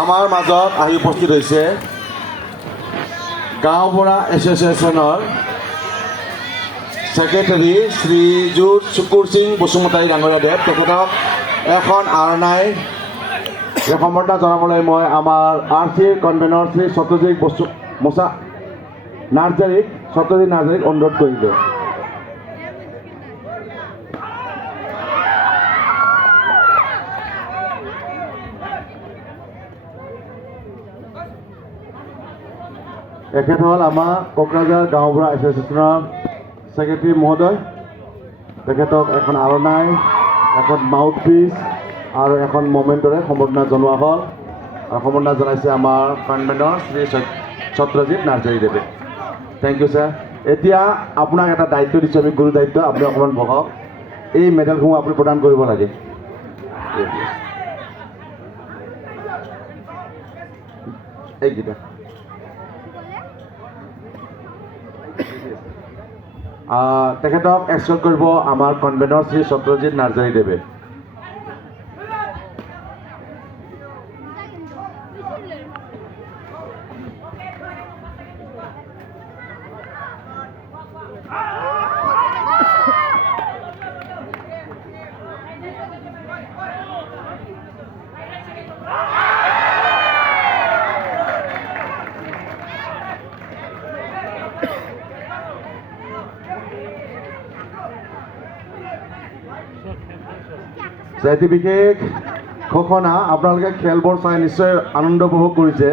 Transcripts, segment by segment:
আমাৰ মাজত আহি উপস্থিত হৈছে গাঁওবুঢ়া এছ'চিয়েশ্যনৰ সেক্ৰেটাৰী শ্ৰীযুত শুকুৰ সিং বসুমতাৰী ডাঙৰীয়াদেৱ। তেখেতক এখন আৰণাই সম্বৰ্ধনা জনাবলৈ মই আমাৰ আৰ.চি. কনভেনৰ শ্ৰী সত্যজিৎ নাৰ্জাৰীক অনুৰোধ কৰিলোঁ। এখেত হ'ল আমাৰ কোকৰাঝাৰ গাঁওবুঢ়া এছ'চিয়েশ্যনৰ সেক্ৰেটাৰী মহোদয়। তেখেতক এখন আৰণাই, এখন মাউথ পিচ আৰু এখন মমেণ্টৰে সম্বৰ্ধনা জনোৱা হ'ল। আৰু সম্বৰ্ধনা জনাইছে আমাৰ কনভেনৰ শ্ৰী সত্যজিৎ নাৰ্জাৰীদেৱে। Thank you sir. এতিয়া আপোনাক এটা দায়িত্ব দিছোঁ আমি, গুৰু দায়িত্ব। আপুনি অকণমান বহক। এই মেডেলসমূহ আপুনি প্ৰদান কৰিব লাগে। এইকেইটা তেখেতক এক্সকৰ্ট কৰিব আমাৰ কনভেনৰ শ্ৰী সত্যজিৎ নাৰ্জাৰীদেৱে। জাতি বিশেষ ঘোষণা। আপোনালোকে খেলবোৰ চাই নিশ্চয় আনন্দ উপভোগ কৰিছে,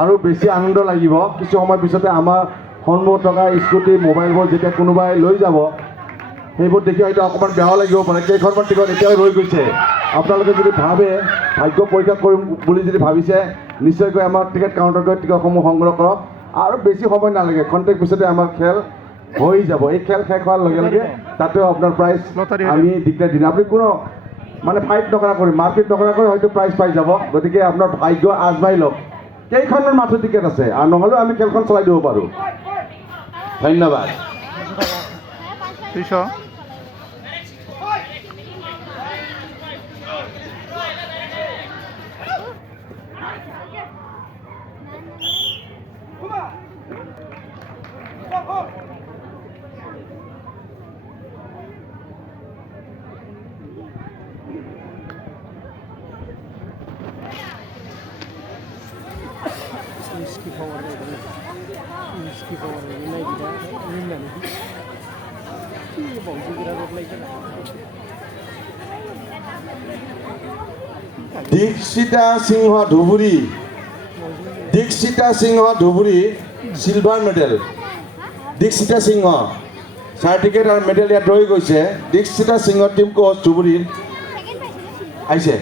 আৰু বেছি আনন্দ লাগিব কিছু সময় পিছতে আমাৰ সন্মুখত থকা স্কুটি মোবাইলবোৰ যেতিয়া কোনোবাই লৈ যাব, সেইবোৰ দেখি হয়তো অকণমান বেয়াও লাগিব পাৰে। কেইখনমান টিকট এতিয়াও ৰৈ গৈছে। আপোনালোকে যদি ভাবে ভাগ্য পৰীক্ষা কৰিম বুলি যদি ভাবিছে, নিশ্চয়কৈ আমাৰ টিকেট কাউণ্টাৰত গৈ টিকটসমূহ সংগ্ৰহ কৰক। আৰু বেছি সময় নালাগে, খন্তেক পিছতে আমাৰ খেল হৈ যাব। এই খেল শেষ হোৱাৰ লগে লগে তাতেও আপোনাৰ প্ৰাইজ আমি ডিক্লেয়াৰ দিম। আপুনি কোনো ফাইট নকৰাকৈ, মাৰপিট নকৰাকৈ হয়তো প্ৰাইজ পাই যাব। গতিকে আপোনাৰ ভাগ্য আজমাই লওক। কেইখনমান মাথো টিকেট আছে, আৰু নহ'লেও আমি খেলখন চলাই দিব পাৰোঁ। ধন্যবাদ। দীক্ষিতা সিংহ ধুবুৰী, চিলভাৰ মেডেল। দীক্ষিতা সিংহ চাৰ্টিফিকেট আৰু মেডেল ইয়াত ৰৈ গৈছে। দীক্ষিতা সিংহ টিম কোচ ধুবুৰীৰ আহিছে।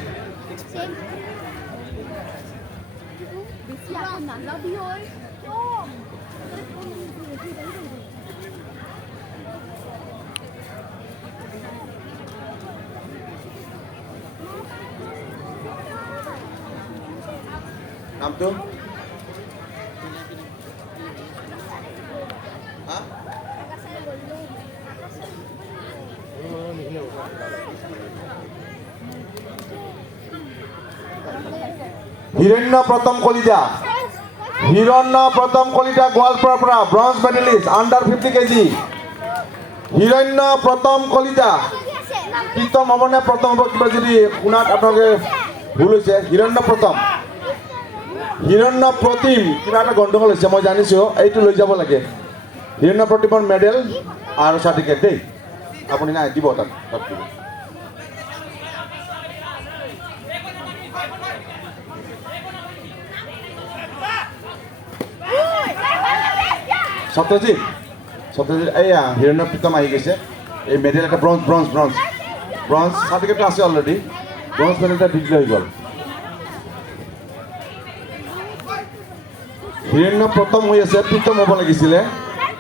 নামটো হিৰণ্য প্ৰথম কলিতা। গোৱালপাৰাৰ পৰা bronze medallist, under 50 kg। Hiranya প্ৰথম কলিতা। প্ৰথম হ'বনে প্ৰথম হ'ব? কিবা যদি শুনাত আপোনালোকে ভুল হৈছে। হিৰণ্য প্ৰতিম কিবা এটা গণ্ডগোল হৈছে, মই জানিছোঁ। এইটো লৈ যাব লাগে। হিৰণ্য প্ৰতিমৰ মেডেল আৰু চাৰ্টিফিকেট দেই। আপুনি নাই দিব তাত দিব। সত্যজিৎ এইয়া হিৰণ্য প্ৰীতম আহি গৈছে। এই মেডেল এটা ব্ৰঞ্জ চাৰ্টিফিকেটটো আছে অলৰেডি। ব্ৰঞ্জ মেডেল এটা ডিক্লেয়াৰ হৈ গ'ল। হিৰণ্য প্ৰথম হৈ আছে, প্ৰীতম হ'ব লাগিছিলে।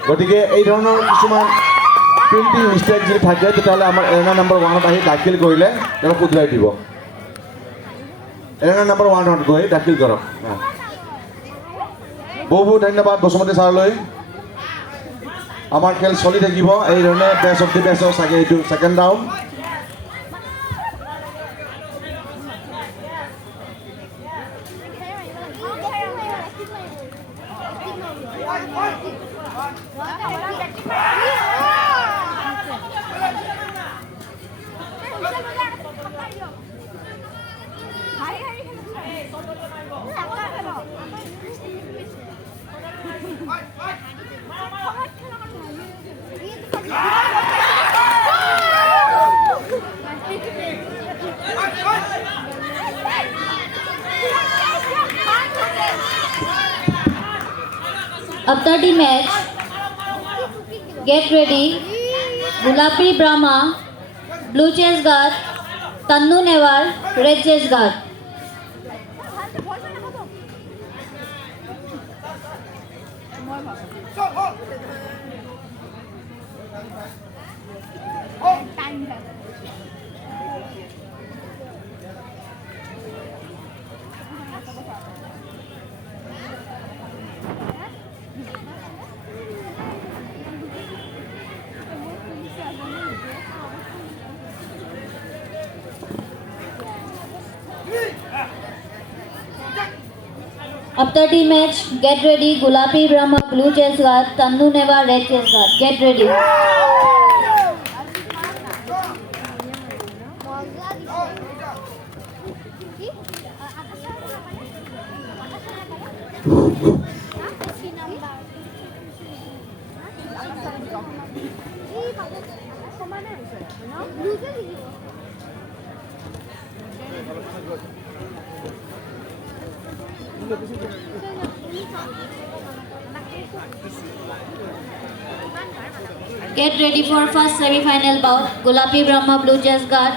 গতিকে এই ধৰণৰ কিছুমান প্ৰিণ্টিং মিষ্টেক যদি থাকে, তেতিয়াহ'লে আমাৰ এৰেনা নম্বৰ 1ত আহি দাখিল কৰিলে তেওঁক শুধৰাই দিব। এৰেনা নম্বৰ 1ত গৈ দাখিল কৰক। বহুত ধন্যবাদ বসুমতী ছাৰলৈ। আমাৰ খেল চলি থাকিব এই ধৰণে। বেষ্ট অফ দি বেষ্টৰ চাগে এইটো second round. After the match, get ready. Gulapi Brahma, blue chest guard. Tannu Newar, red chest guard. After the match, get ready. Gulapi Brahma, blue chest guard. Tannu Newar, red chest guard. Get ready. Get ready for first semi-final bout. Gulapi Brahma, blue chest guard.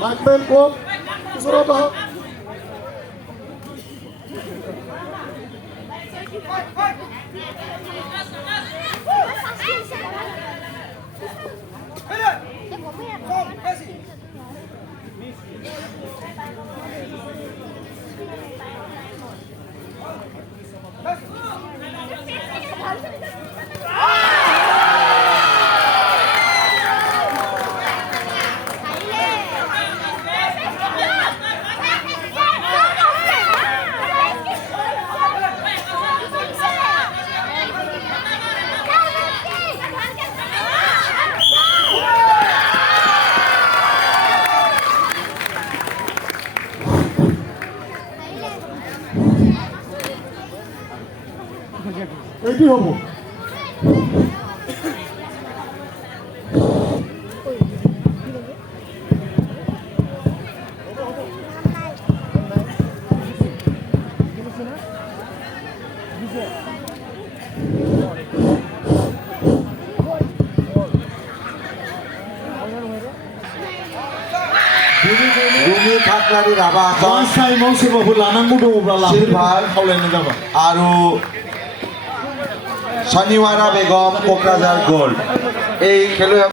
Backman ko, susunod ako. এটি হবো रुमि खाख्लारि राभा आसन last टाइमाव सोरबाफोर लानांगौ दङब्ला लाफैनो सिलभार खावलायनाय जाबाय आरो शनिवारा बेगम क'क्राझार गल्ड এই খেলুৱৈ